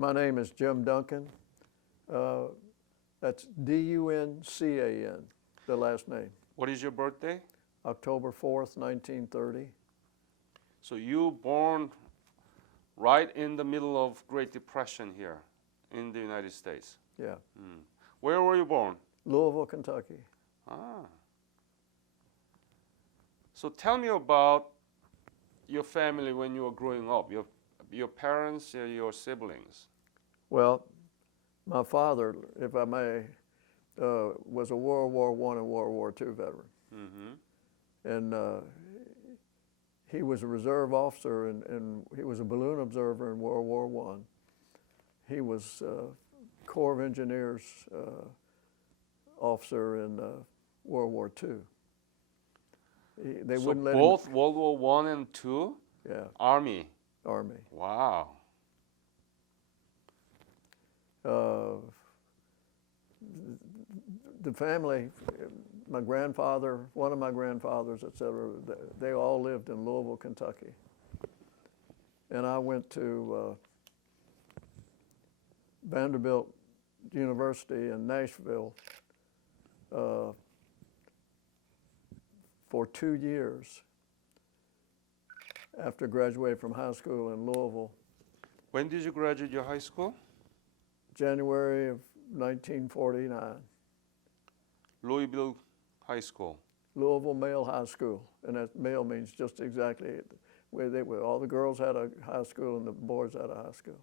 My name is Jim Duncan. That's Duncan, the last name. What is your birthday? October 4th, 1930. So you born right in the middle of Great Depression here in the United States. Yeah. Where were you born? Louisville, Kentucky. Ah. So tell me about your family when you were growing up, your parents, your siblings. Well, my father, if I may, was a World War I and World War II veteran. And he was a reserve officer and he was a balloon observer in World War I. He was Corps of Engineers officer in World War II. They So wouldn't let both him. World War I and II? Yeah, Army. Army. Wow. The family, my grandfather, one of my grandfathers, etc., they all lived in Louisville, Kentucky. And I went to Vanderbilt University in Nashville for 2 years after graduating from high school in Louisville. When did you graduate your high school? January of 1949. Louisville High School. Louisville Male High School, and that male means just exactly where they were. All the girls had a high school and the boys had a high school.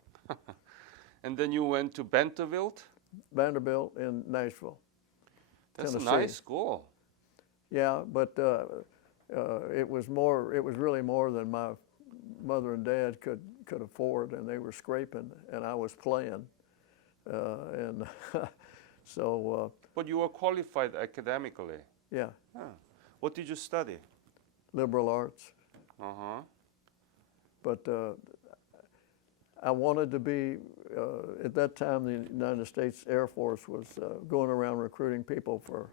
And then you went to Vanderbilt? Vanderbilt in Nashville, That's Tennessee. a nice school. Yeah, but it was really more than my mother and dad could afford, and they were scraping, and I was playing, and so. But you were qualified academically. Yeah. Huh. What did you study? Liberal arts. But I wanted to be, at that time the United States Air Force was going around recruiting people for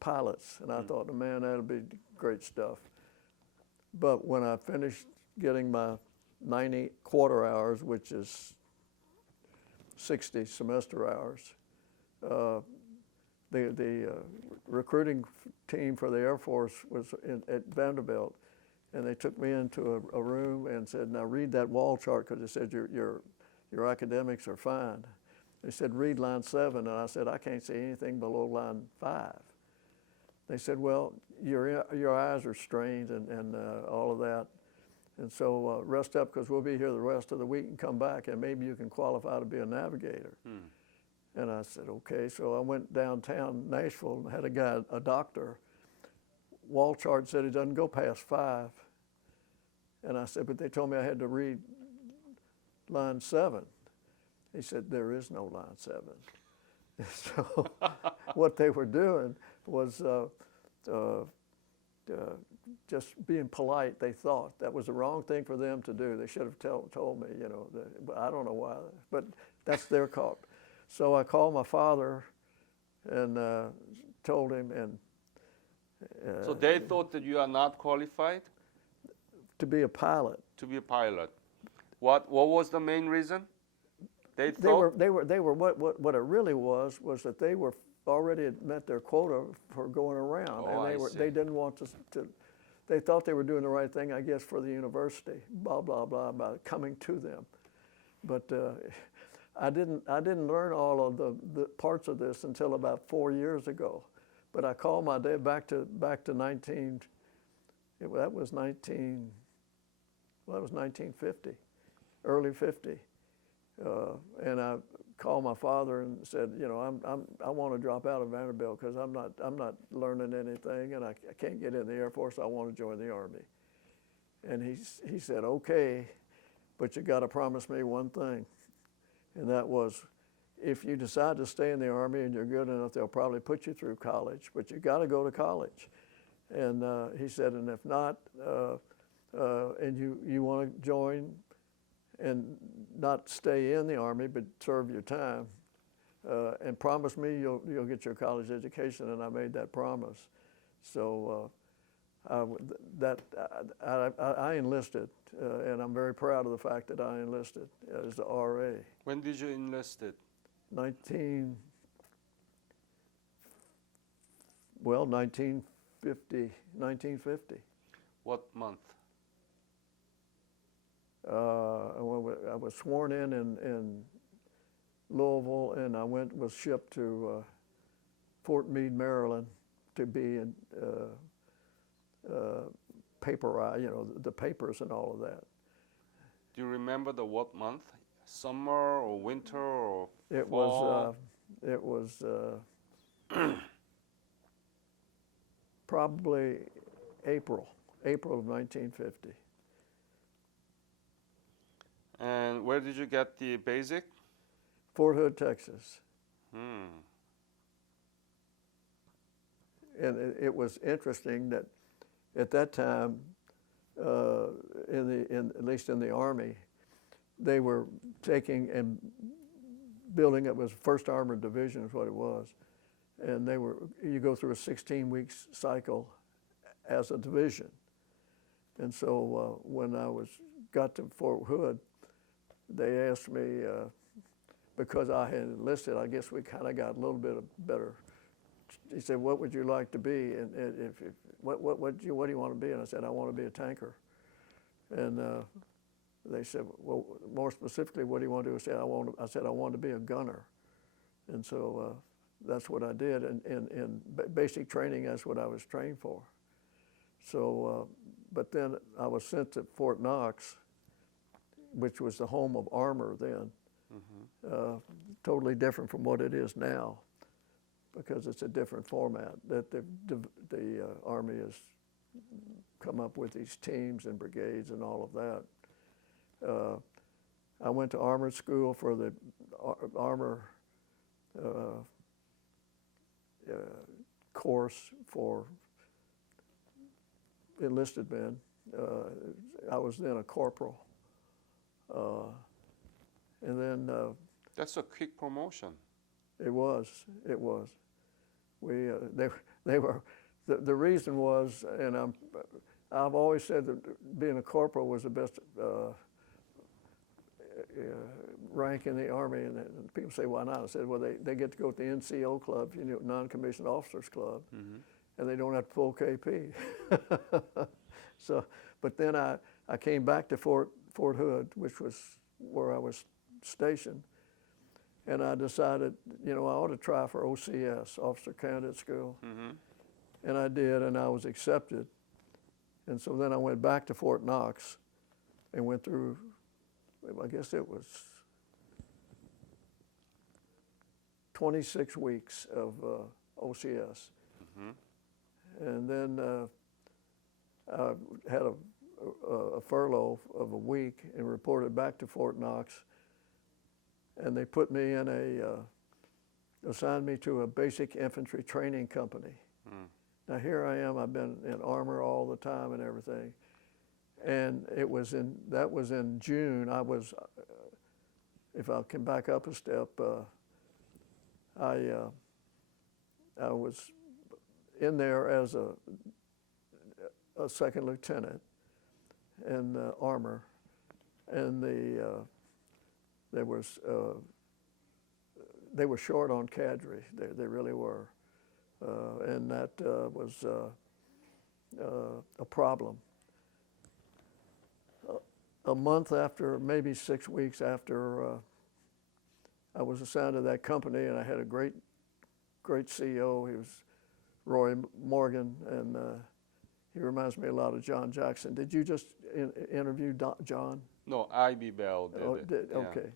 pilots, and I thought, man, that'll be great stuff. But when I finished getting my 90 quarter hours, which is 60 semester hours, the recruiting team for the Air Force was at Vanderbilt, and they took me into a room and said, now read that wall chart, because they said your academics are fine. They said, read line 7, and I said, I can't see anything below line 5. They said, well, your eyes are strained and all of that, and so rest up, because we'll be here the rest of the week and come back, and maybe you can qualify to be a navigator. And I said, okay. So I went downtown Nashville and had a guy, a doctor. Wall chart said it doesn't go past 5. And I said, but they told me I had to read line 7. He said, there is no line 7. So what they were doing was just being polite. They thought that was the wrong thing for them to do. They should have told me, you know, but I don't know why, but that's their call. So I called my father and told him, and so they thought that you are not qualified to be a pilot. to be a pilot. What was the main reason? They were what it really was that they were already had met their quota for going around, and they didn't want to. They thought they were doing the right thing, I guess, for the university. Blah blah blah about coming to them, but. I didn't learn all of the parts of this until about 4 years ago, but I called my dad back to 1950, early 50, and I called my father and said, you know, I want to drop out of Vanderbilt because I'm not learning anything, and I can't get in the Air Force. I want to join the Army, and he said, okay, but you got to promise me one thing. And that was, if you decide to stay in the Army and you're good enough, they'll probably put you through college, but you got to go to college. And he said, and if not, and you want to join and not stay in the Army, but serve your time, and promise me you'll get your college education. And I made that promise. So I enlisted, and I'm very proud of the fact that I enlisted as the RA. When did you enlist it? 1950. What month? I was sworn in Louisville, and I was shipped to Fort Meade, Maryland, to be in the papers and all of that. Do you remember the what month? Summer or winter or It fall? was probably April of 1950. And where did you get the basic? Fort Hood, Texas. Hmm. And it was interesting that at that time, at least in the Army, they were taking and building up, was First Armored Division is what it was, and you go through a 16-week cycle as a division. And so when I got to Fort Hood, they asked me, because I had enlisted, I guess we kind of got a little bit better. He said, "What would you like to be? And what do you want to be?" And I said, "I want to be a tanker." And they said, "Well, more specifically, what do you want to do?" I said, "I want to be a gunner." And so that's what I did. And in basic training, that's what I was trained for. So, but then I was sent to Fort Knox, which was the home of armor then. Mm-hmm. Totally different from what it is now, because it's a different format that the Army has come up with, these teams and brigades and all of that. I went to armored school for the armor course for enlisted men. I was then a corporal. And then That's a quick promotion. It was. They were. The reason was, and I've always said that being a corporal was the best rank in the Army, and people say, "Why not?" I said, "Well, they get to go to the NCO club, non-commissioned officers club, mm-hmm. and they don't have to pull KP." So, but then I came back to Fort Hood, which was where I was stationed, and I decided, I ought to try for OCS, Officer Candidate School. Mm-hmm. And I did, and I was accepted. And so then I went back to Fort Knox and went through, I guess it was 26 weeks of OCS. Mm-hmm. And then I had a furlough of a week and reported back to Fort Knox. And they put me in assigned me to a basic infantry training company. Mm. Now here I am, I've been in armor all the time and everything. And that was in June. I was, if I can back up a step, I was in there as a second lieutenant in armor, and they were short on cadre. They really were, and that was a problem. A month after, maybe 6 weeks after I was assigned to that company, and I had a great CEO. He was Roy Morgan, and he reminds me a lot of John Jackson. Did you just interview John? No, I.B. Bell did it. Okay.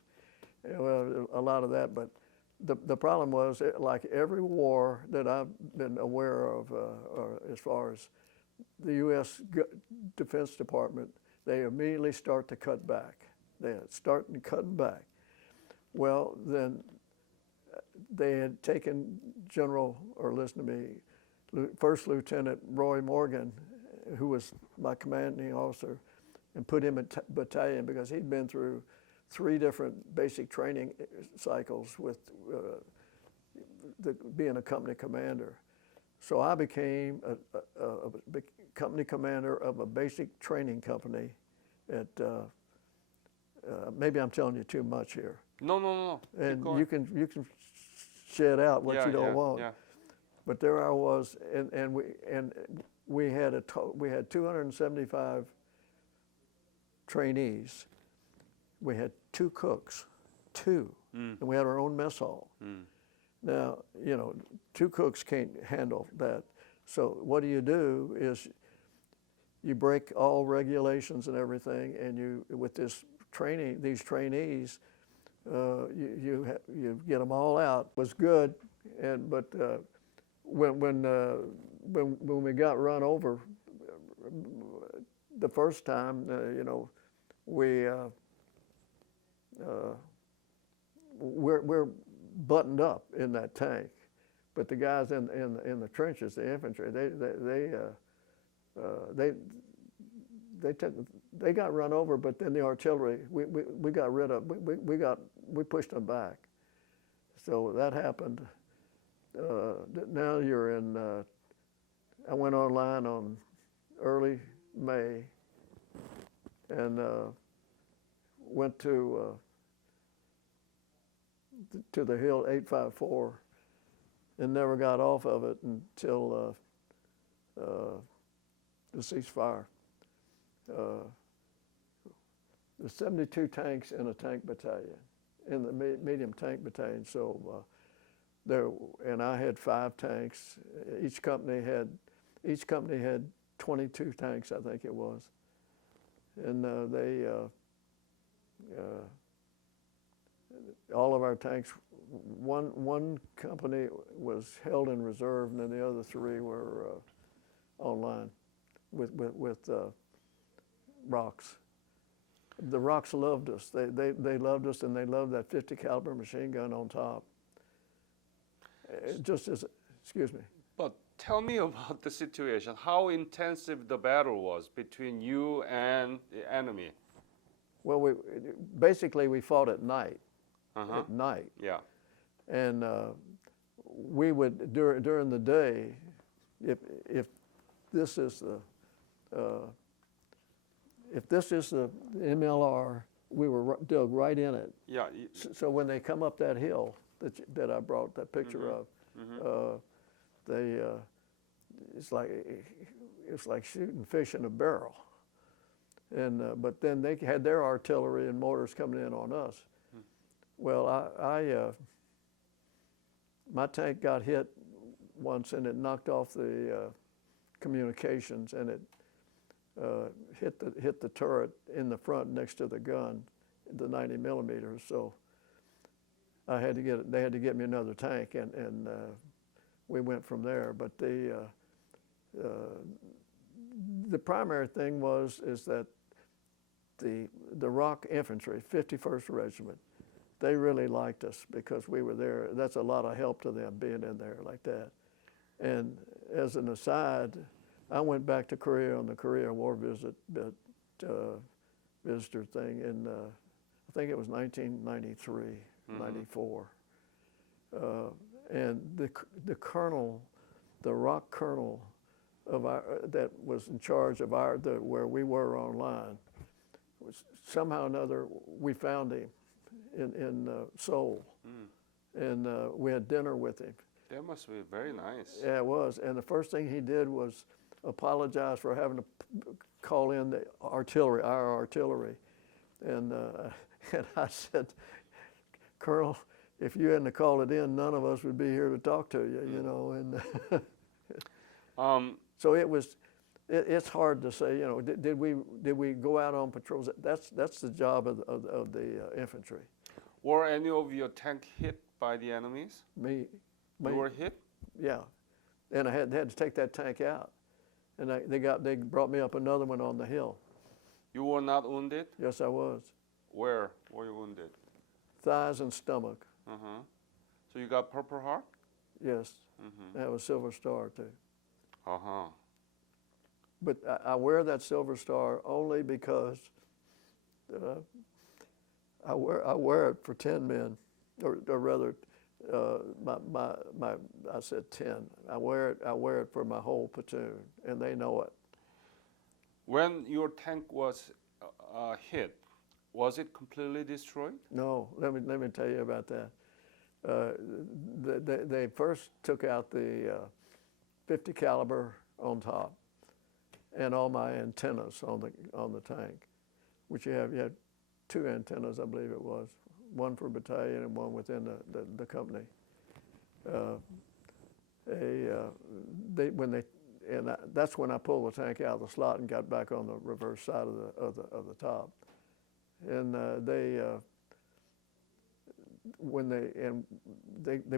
Yeah, well, a lot of that, but the problem was, like every war that I've been aware of, as far as the U.S. Defense Department, they immediately start to cut back. They start cutting back. Well, then they had taken listen to me, First Lieutenant Roy Morgan, who was my commanding officer, and put him in battalion because he'd been through 3 different basic training cycles with being a company commander. So I became a company commander of a basic training company at, maybe I'm telling you too much here. No, no, no. Keep And going. you can shed out what Yeah, you don't yeah, want. yeah. But there I was, and we had 275 trainees. We had 2 cooks, 2, and we had our own mess hall. Now, you know, 2 cooks can't handle that. So what do is you break all regulations and everything, and you, with this training, these trainees, you get them all out. It was good, but when we got run over the first time, you know, we're buttoned up in that tank, but the guys in the trenches, the infantry, they got run over, but then the artillery, we got rid of, we pushed them back. So that happened. Now you're in, I went online on early May and went to the Hill 854 and never got off of it until the ceasefire. There's 72 tanks in a tank battalion, in the medium tank battalion. So and I had 5 tanks. Each company had 22 tanks, I think it was, and all of our tanks. One company was held in reserve, and then the other 3 were online with rocks. The rocks loved us. They loved us, and they loved that 50 caliber machine gun on top. Just as, excuse me. But tell me about the situation. How intensive the battle was between you and the enemy? Well, we fought at night. Uh-huh. At night. Yeah. And we would during the day, if this is the MLR, we were dug right in it. Yeah. So when they come up that hill that I brought that picture of, it's like shooting fish in a barrel. And but then they had their artillery and mortars coming in on us. Well, my tank got hit once, and it knocked off the communications, and it hit the turret in the front next to the gun, the 90 millimeters. So they had to get me another tank, and we went from there. But the primary thing is that the Rock Infantry, 51st Regiment, they really liked us because we were there. That's a lot of help to them being in there like that. And as an aside, I went back to Korea on the Korea War visitor thing in, I think it was 1993, 94. And the colonel, the Rock colonel of that was in charge of where we were online, somehow or another we found him in Seoul, and we had dinner with him. That must be very nice. Yeah, it was. And the first thing he did was apologize for having to call in the artillery, our artillery. And I said, Colonel, if you hadn't called it in, none of us would be here to talk to you, you know. And so it's hard to say, you know, did we go out on patrols? That's the job of the infantry. Were any of your tank hit by the enemies? Me. You were hit? Yeah, and I had to take that tank out, and they brought me up another one on the hill. You were not wounded? Yes, I was. Where were you wounded? Thighs and stomach. So you got Purple Heart? Yes. I have a Silver Star too. But I wear that Silver Star only because I wear it for 10 men, or rather, I said 10. I wear it for my whole platoon, and they know it. When your tank was hit, was it completely destroyed? No, let me tell you about that. They first took out the 50 caliber on top, and all my antennas on the tank, which you had 2 antennas, I believe it was, one for battalion and one within the company. That's when I pulled the tank out of the slot and got back on the reverse side of the top. And they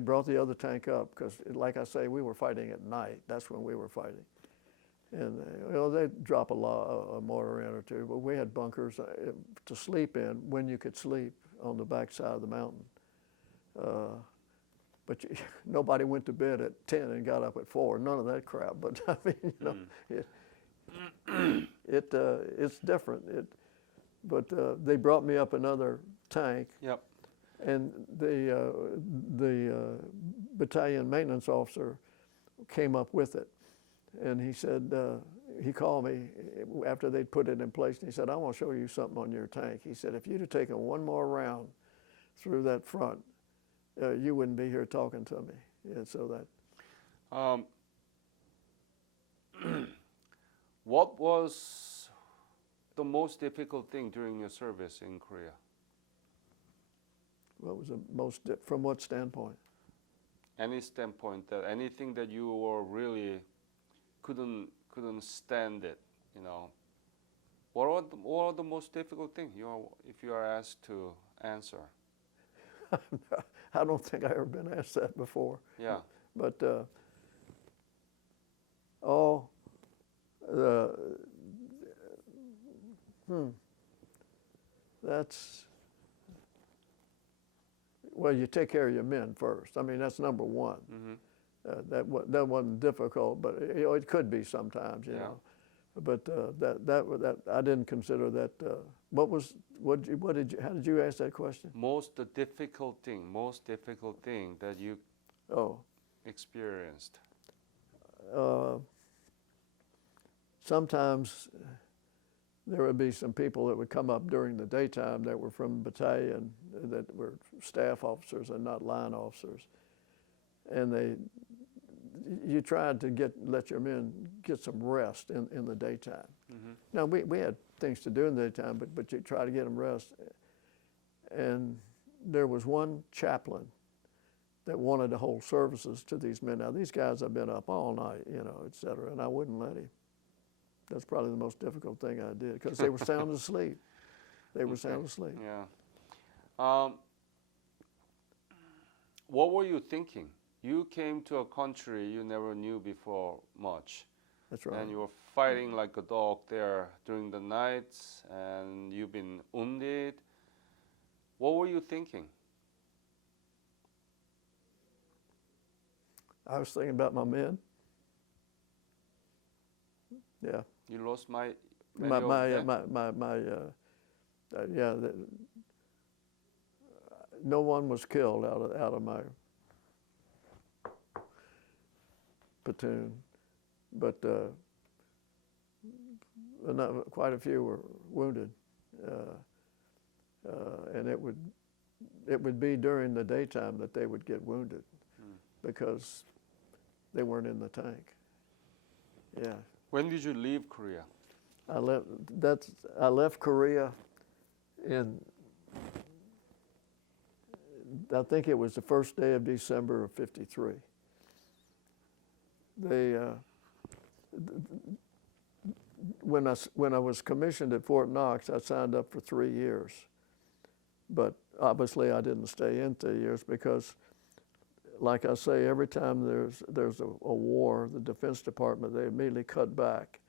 brought the other tank up because, like I say, we were fighting at night. That's when we were fighting. And they'd drop a mortar in or two, but we had bunkers to sleep in when you could sleep on the backside of the mountain. But nobody went to bed at 10 and got up at 4. None of that crap. But I mean, it's different. But they brought me up another tank. Yep. And the battalion maintenance officer came up with it. And he said, he called me after they'd put it in place, and he said, I want to show you something on your tank. He said, if you'd have taken one more round through that front, you wouldn't be here talking to me. And so that. What was the most difficult thing during your service in Korea? What was the most, from what standpoint? Any standpoint, that anything that you were really couldn't stand it, you know. What are the most difficult thing if you are asked to answer? I don't think I've ever been asked that before. Yeah. But that's, well, you take care of your men first. I mean, that's number one. Mm-hmm. That wasn't difficult, but it could be sometimes, you know. But that I didn't consider that. How did you ask that question? Most difficult thing that you experienced. Sometimes there would be some people that would come up during the daytime that were from battalion, that were staff officers and not line officers, and you tried to let your men get some rest in the daytime. Mm-hmm. Now we had things to do in the daytime, but you try to get them rest. And there was one chaplain that wanted to hold services to these men. Now these guys have been up all night, you know, et cetera, and I wouldn't let him. That's probably the most difficult thing I did because they were sound asleep. They were sound asleep. Yeah. What were you thinking? You came to a country you never knew before much. That's right. And you were fighting like a dog there during the nights, and you've been wounded. What were you thinking? I was thinking about my men. Yeah. You lost no one was killed out of my platoon, but quite a few were wounded, and it would be during the daytime that they would get wounded because they weren't in the tank. Yeah. When did you leave Korea? I left Korea in, I think it was the first day of December of '53. When I was commissioned at Fort Knox, I signed up for 3 years, but obviously I didn't stay in 3 years because, like I say, every time there's a war, the Defense Department, they immediately cut back.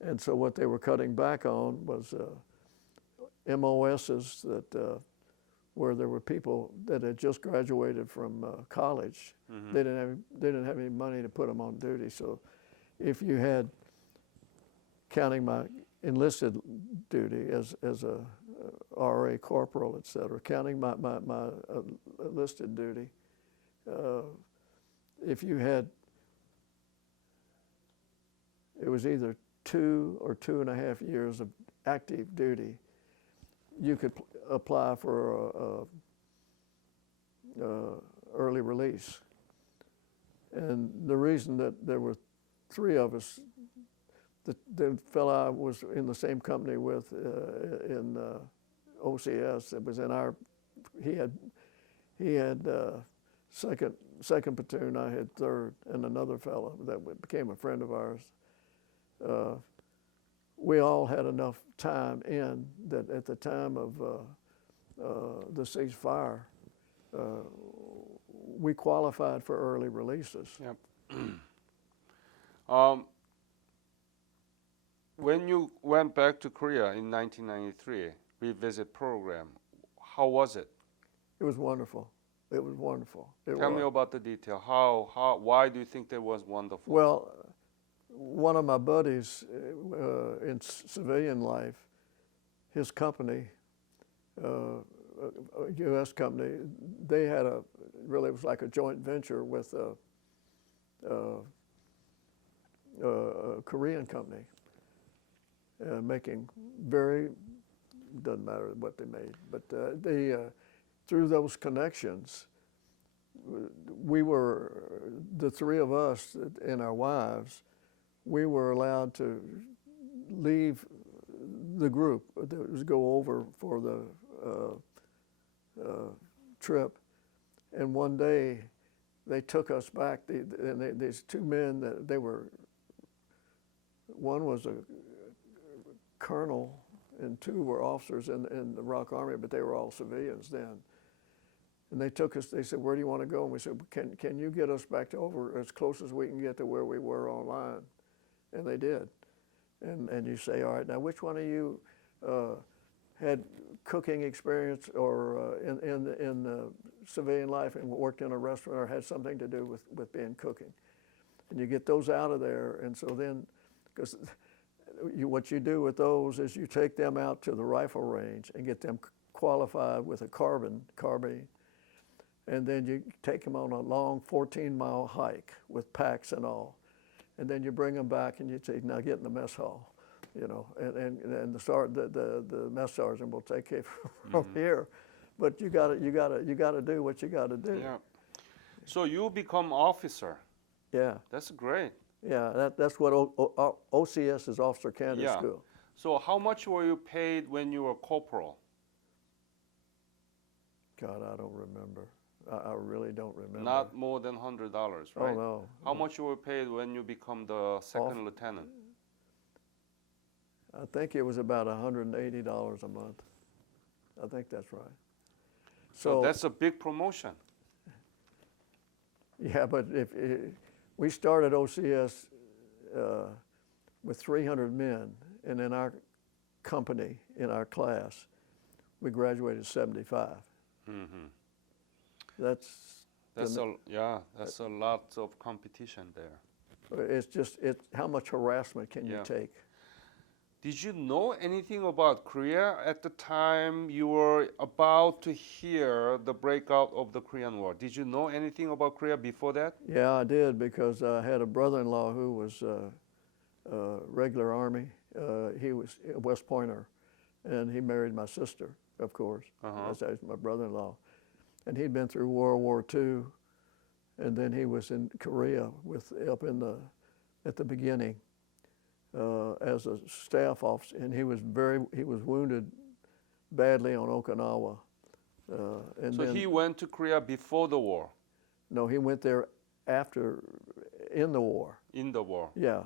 And so what they were cutting back on was MOSs that where there were people that had just graduated from college. Mm-hmm. They didn't have any money to put them on duty. So if you had, counting my enlisted duty as a RA corporal, et cetera, counting my enlisted duty, if you had, it was either 2 or 2.5 years of active duty, you could apply for a early release. And the reason that there were 3 of us, the fellow I was in the same company with in OCS, it was in our, he had second platoon, I had 3rd, and another fellow that became a friend of ours. We all had enough time in that at the time of the ceasefire, we qualified for early releases. Yep. When you went back to Korea in 1993, revisit program, how was it? It was wonderful. It was wonderful. Tell me about the detail. Why do you think that was wonderful? Well, one of my buddies in civilian life, his company, a U.S. company, they had it was like a joint venture with a Korean company, making doesn't matter what they made, but through those connections, we were, the 3 of us and our wives, we were allowed to leave the group, go over for the trip. And one day they took us back, and these 2 men, one was a colonel and 2 were officers in the Rock Army, but they were all civilians then. And they took us, they said, "Where do you want to go?" And we said, can you get us back to over as close as we can get to where we were online? And they did. And you say, all right, now which one of you had cooking experience or in civilian life and worked in a restaurant or had something to do with being cooking? And you get those out of there. And so then, because what you do with those is you take them out to the rifle range and get them qualified with a carbine, and then you take them on a long 14-mile hike with packs and all. And then you bring them back and you say, now get in the mess hall, you know, and the mess sergeant will take it from here. But you gotta do what you gotta do. Yeah. So you become officer. Yeah. That's great. Yeah, that's what OCS is, Officer Candidate School. So how much were you paid when you were corporal? God, I don't remember. I really don't remember. Not more than $100, right? Oh, no. How much you were paid when you become the second lieutenant? I think it was about $180 a month. I think that's right. So that's a big promotion. Yeah, but we started OCS with 300 men, and in our company, in our class, we graduated 75. Mm-hmm. That's a lot of competition there. It's just how much harassment can you take? Did you know anything about Korea at the time you were about to hear the breakout of the Korean War? Did you know anything about Korea before that? Yeah, I did, because I had a brother-in-law who was regular Army. He was a West Pointer, and he married my sister, of course. That's my brother-in-law. And he'd been through World War II, and then he was in Korea at the beginning as a staff officer, and he was wounded badly on Okinawa. So he went to Korea before the war? No, he went there in the war. In the war? Yeah,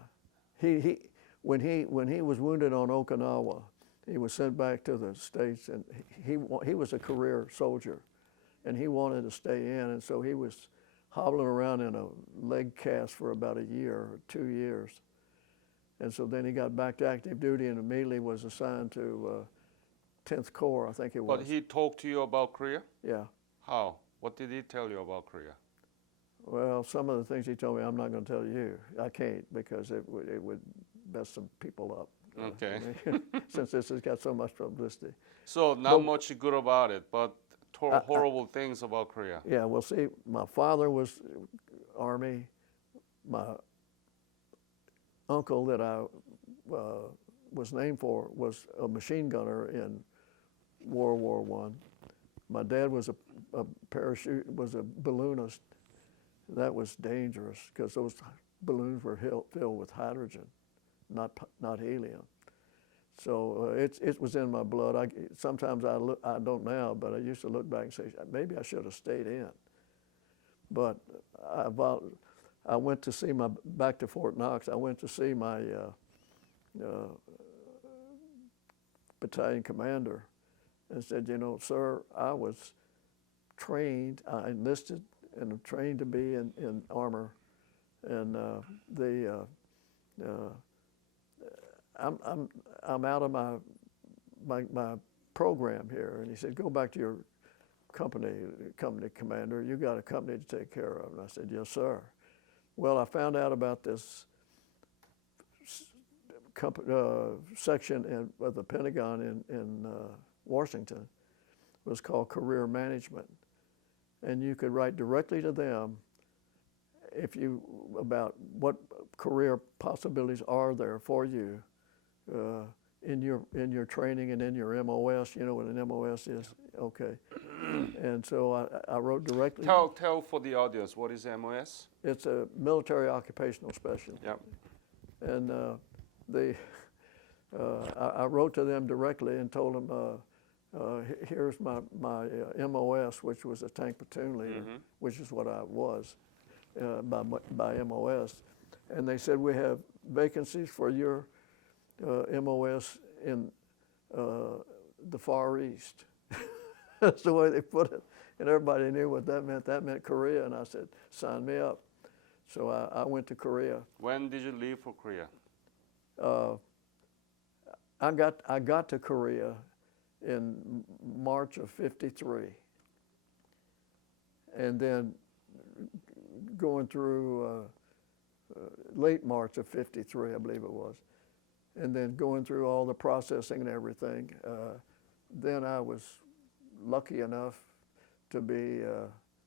when he was wounded on Okinawa, he was sent back to the States, and he was a career soldier. And he wanted to stay in, and so he was hobbling around in a leg cast for about a year or 2 years. And so then he got back to active duty and immediately was assigned to 10th Corps, I think it was. But he talked to you about Korea? Yeah. How? What did he tell you about Korea? Well, some of the things he told me, I'm not going to tell you. I can't, because it would mess some people up. Okay. Since this has got so much publicity. So not much good about it, but horrible things about Korea. Yeah, well, see, my father was Army. My uncle that I was named for was a machine gunner in World War I. My dad was a balloonist. That was dangerous because those balloons were filled with hydrogen, not helium. So it was in my blood. Sometimes I don't now, but I used to look back and say maybe I should have stayed in. But I went to see back to Fort Knox. I went to see my battalion commander and said, you know, sir, I was trained, I enlisted and trained to be in armor, and I'm out of my program here. And he said, go back to your company commander. You got a company to take care of. And I said, yes, sir. Well, I found out about this section of the Pentagon in Washington. It was called career management. And you could write directly to them about what career possibilities are there for you in your training and in your MOS. You know what an MOS is? Okay. And so I wrote directly. Tell for the audience, what is MOS? It's a military occupational specialty. Yep. And I wrote to them directly and told them, here's my MOS, which was a tank platoon leader, which is what I was by MOS. And they said, we have vacancies for your MOS in the Far East. That's the way they put it. And everybody knew what that meant. That meant Korea. And I said, sign me up. So I went to Korea. When did you leave for Korea? I got to Korea in March of '53. And then going through late March of '53, I believe it was. And then going through all the processing and everything. Then I was lucky enough to be,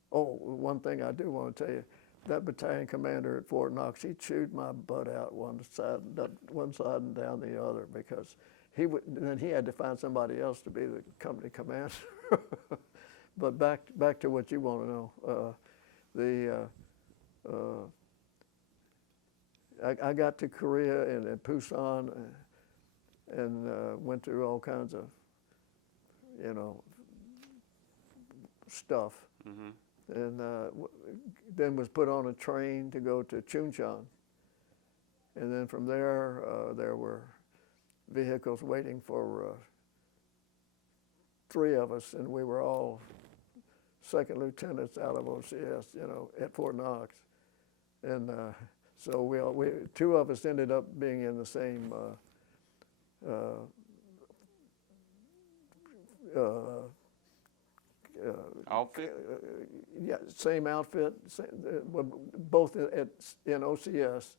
one thing I do want to tell you, that battalion commander at Fort Knox, he chewed my butt out one side and down the other, because then he had to find somebody else to be the company commander. But back to what you want to know. I got to Korea and Busan and went through all kinds of, stuff. And then was put on a train to go to Chuncheon. And then from there, there were vehicles waiting for 3 of us, and we were all second lieutenants out of OCS, at Fort Knox. And so 2 of us ended up being in the same outfit? Yeah, same outfit, both in OCS,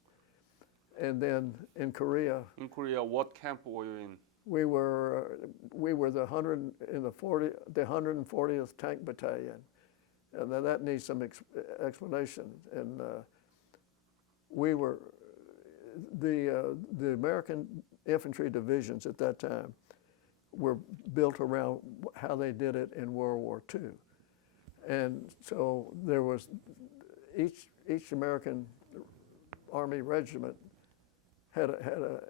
and then in Korea. In Korea, what camp were you in? We were the 140th Tank Battalion, and that needs some explanation. And we were the American infantry divisions at that time were built around how they did it in World War II. And so there was each American Army regiment had a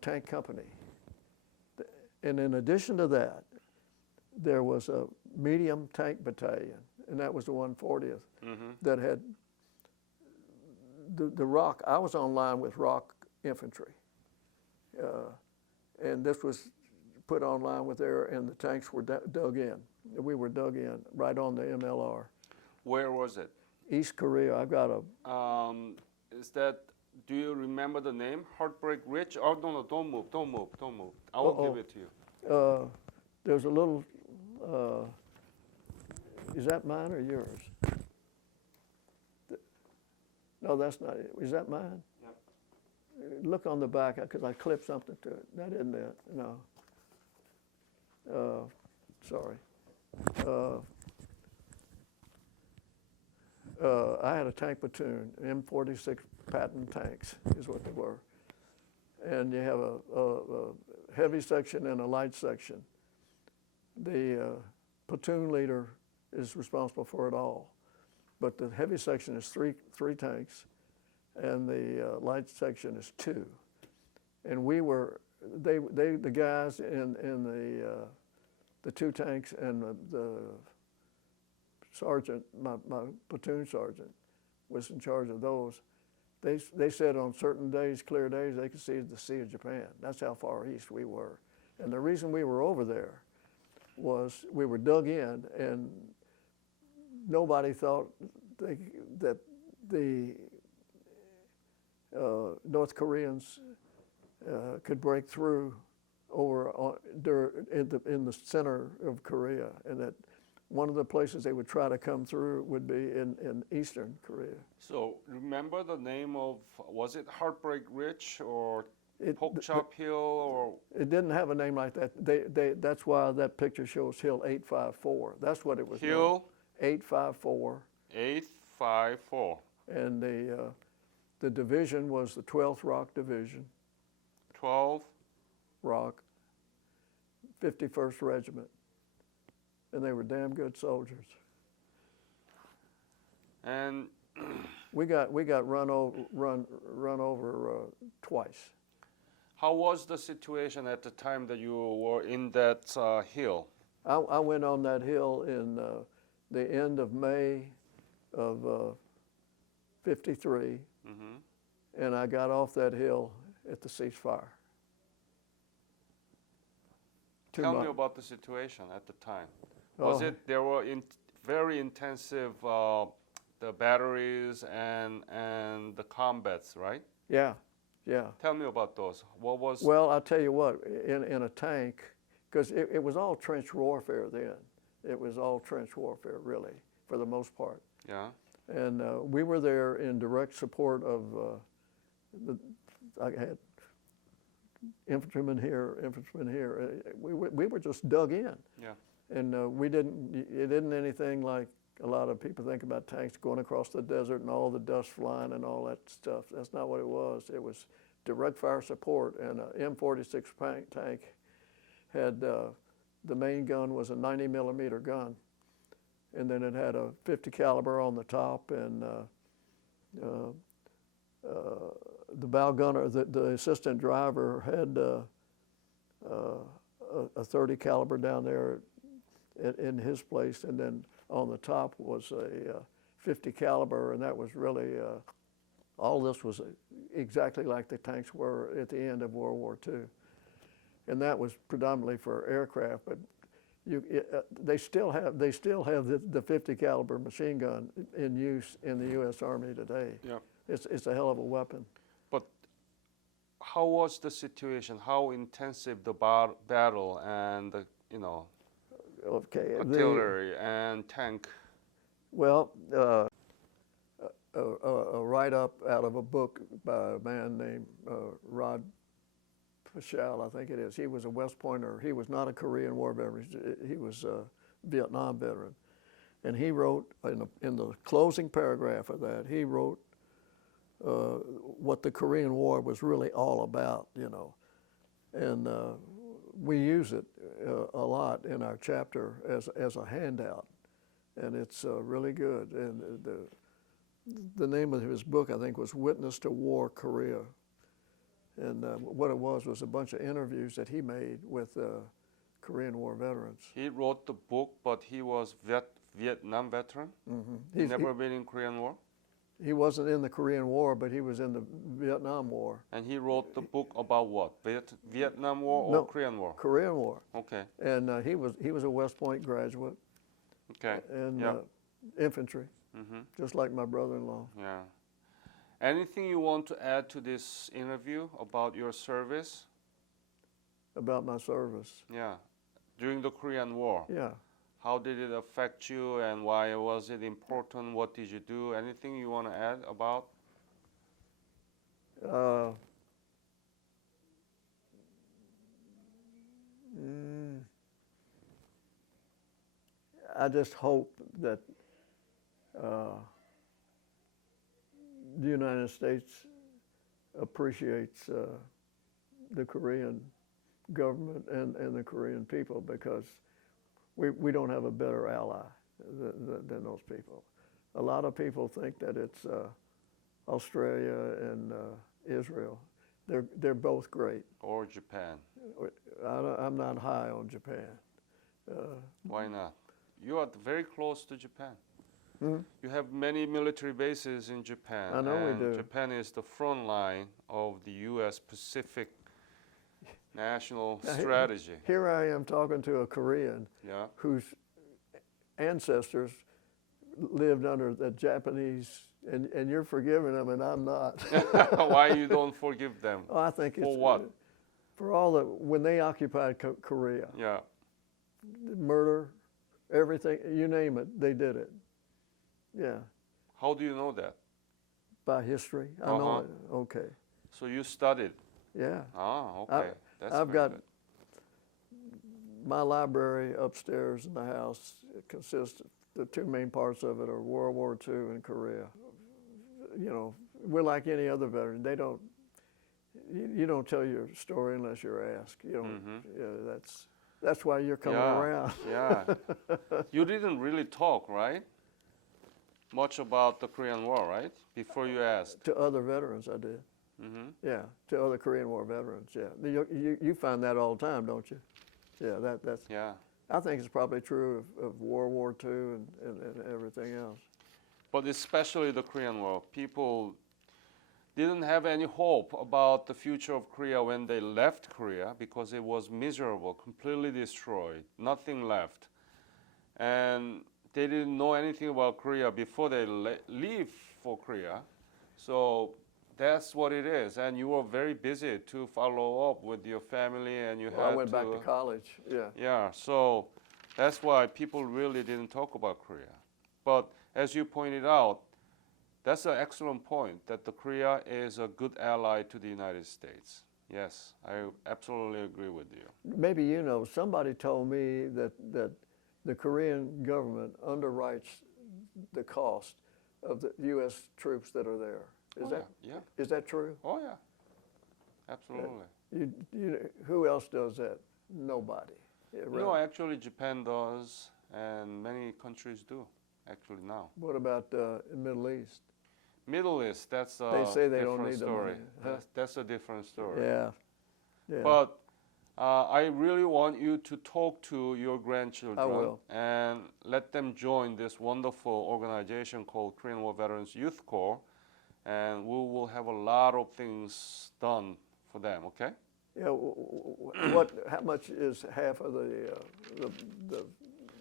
tank company. And in addition to that, there was a medium tank battalion, and that was the 140th, that had the ROC. I was on line with ROC infantry. And this was put online with there, and the tanks were dug in. We were dug in right on the MLR. Where was it? East Korea. I've got a. Do you remember the name? Heartbreak Ridge? Oh, no, don't move. I will give it to you. There's a little. Is that mine or yours? No, that's not it. Is that mine? Yep. Look on the back, because I clipped something to it. That isn't it. No. Sorry. I had a tank platoon, M46 Patton tanks is what they were. And you have a heavy section and a light section. The platoon leader is responsible for it all. But the heavy section is three tanks, and the light section is 2. And we were, the guys in the 2 tanks and the sergeant, my platoon sergeant, was in charge of those. They said on certain days, clear days, they could see the Sea of Japan. That's how far east we were. And the reason we were over there was we were dug in, and nobody thought that the North Koreans could break through over in the center of Korea, and that one of the places they would try to come through would be in eastern Korea. So remember the name of, was it Heartbreak Ridge or Pork Chop Hill or? It didn't have a name like that. That's why that picture shows Hill 854. That's what it was. Hill 854. 854. And the division was the 12th Rock Division. 12. Rock, 51st Regiment. And they were damn good soldiers. And we got run over twice. how was the situation at the time that you were in that hill? I went on that hill in the end of May of '53, and I got off that hill at the ceasefire. Tell me about the situation at the time. Was it, there were very intensive the batteries and the combats, right? Yeah, yeah. Tell me about those. What was? Well, I'll tell you what, in a tank, because it was all trench warfare then. It was all trench warfare, really, for the most part. Yeah. And we were there in direct support of, I had infantrymen here, infantrymen here. We were just dug in. Yeah. And it isn't anything like a lot of people think about tanks going across the desert and all the dust flying and all that stuff. That's not what it was. It was direct fire support, and an M46 tank had, the main gun was a 90 millimeter gun. And then it had a 50 caliber on the top, and the bow gunner, the assistant driver had a 30 caliber down there in his place, and then on the top was a 50 caliber, and that was really, all this was exactly like the tanks were at the end of World War II. And that was predominantly for aircraft, but they still have the 50 caliber machine gun in use in the U.S. Army today. Yeah. It's a hell of a weapon. But how was the situation? How intensive the battle and the, Okay. artillery and tank? Well, a write-up out of a book by a man named Rod Paschal, I think it is. He was a West Pointer. He was not a Korean War veteran. He was a Vietnam veteran. And he wrote, in the closing paragraph of that, he wrote what the Korean War was really all about, And we use it a lot in our chapter as a handout. And it's really good. And the name of his book, I think, was Witness to War, Korea. And what it was a bunch of interviews that he made with Korean War veterans. He wrote the book, but he was Vietnam veteran? Mm-hmm. He never been in Korean War? He wasn't in the Korean War, but he was in the Vietnam War. And he wrote the book about what? Vietnam War or No, Korean War? Korean War. Okay. And he was a West Point graduate. Okay. And yeah. Infantry, just like my brother-in-law. Yeah. Anything you want to add to this interview about your service? About my service. Yeah. During the Korean War? Yeah. How did it affect you and why was it important? What did you do? Anything you want to add about? I just hope that the United States appreciates the Korean government and the Korean people, because we don't have a better ally than those people. A lot of people think that it's Australia and Israel. They're both great. Or Japan. I'm not high on Japan. Why not? You are very close to Japan. Hmm? You have many military bases in Japan. I know we and do. Japan is the front line of the U.S. Pacific national strategy. Here I am talking to a Korean Yeah. whose ancestors lived under the Japanese, and you're forgiving them, and I'm not. Why you don't forgive them? Oh, I think it's For what? For all the when they occupied Korea, Yeah. murder, everything, you name it, they did it. Yeah, How do you know that? by history, I know Uh-huh. it. Okay, So you studied. yeah. Ah, okay. That's I've very got good. my library upstairs in the house. It consists of the two main parts of it are World War II and Korea. You know, we're like any other veteran. They don't. You don't tell your story unless you're asked. You don't. Mhm. Yeah, that's why you're coming Yeah, around. Yeah. You didn't really talk, right? Much about the Korean War, right? Before you asked. To other veterans, I did. Hmm. Yeah, to other Korean War veterans. Yeah, you find that all the time, don't you? Yeah, that's. Yeah. I think it's probably true of World War II and everything else. But especially the Korean War, people didn't have any hope about the future of Korea when they left Korea, because it was miserable, completely destroyed, nothing left. And they didn't know anything about Korea before they leave for Korea. So that's what it is. And you were very busy to follow up with your family, and you Well, had I went back to college. Yeah. Yeah, so that's why people really didn't talk about Korea. But as you pointed out, that's an excellent point, that the Korea is a good ally to the United States. Yes, I absolutely agree with you. Maybe you know, somebody told me that the Korean government underwrites the cost of the U.S. troops that are there. Is that true? Oh yeah, absolutely. Who else does that? Nobody. Yeah, right. No, actually Japan does, and many countries do, actually now. What about the Middle East? Middle East, that's a They say they don't different need the story. money, huh? That's a different story. Yeah. Yeah. But I really want you to talk to your grandchildren. I will. And let them join this wonderful organization called Korean War Veterans Youth Corps, and we will have a lot of things done for them. Okay? Yeah. How much is half of the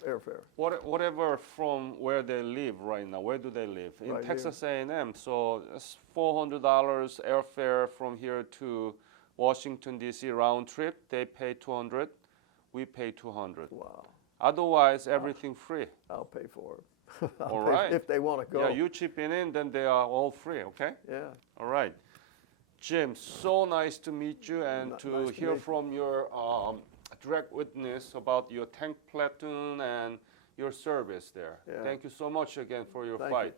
airfare? Whatever from where they live right now. Where do they live? In Right Texas A&M. So it's $400 airfare from here to Washington D.C. round trip. They pay $200. We pay $200. Wow. Otherwise, everything free. I'll pay for it. All right. If they want to go. Yeah, you chip in, then they are all free. Okay. Yeah. All right. Jim, so nice to meet you and to Nice to hear meet you. from your direct witness about your tank platoon and your service there. Yeah. Thank you so much again for your Thank fight.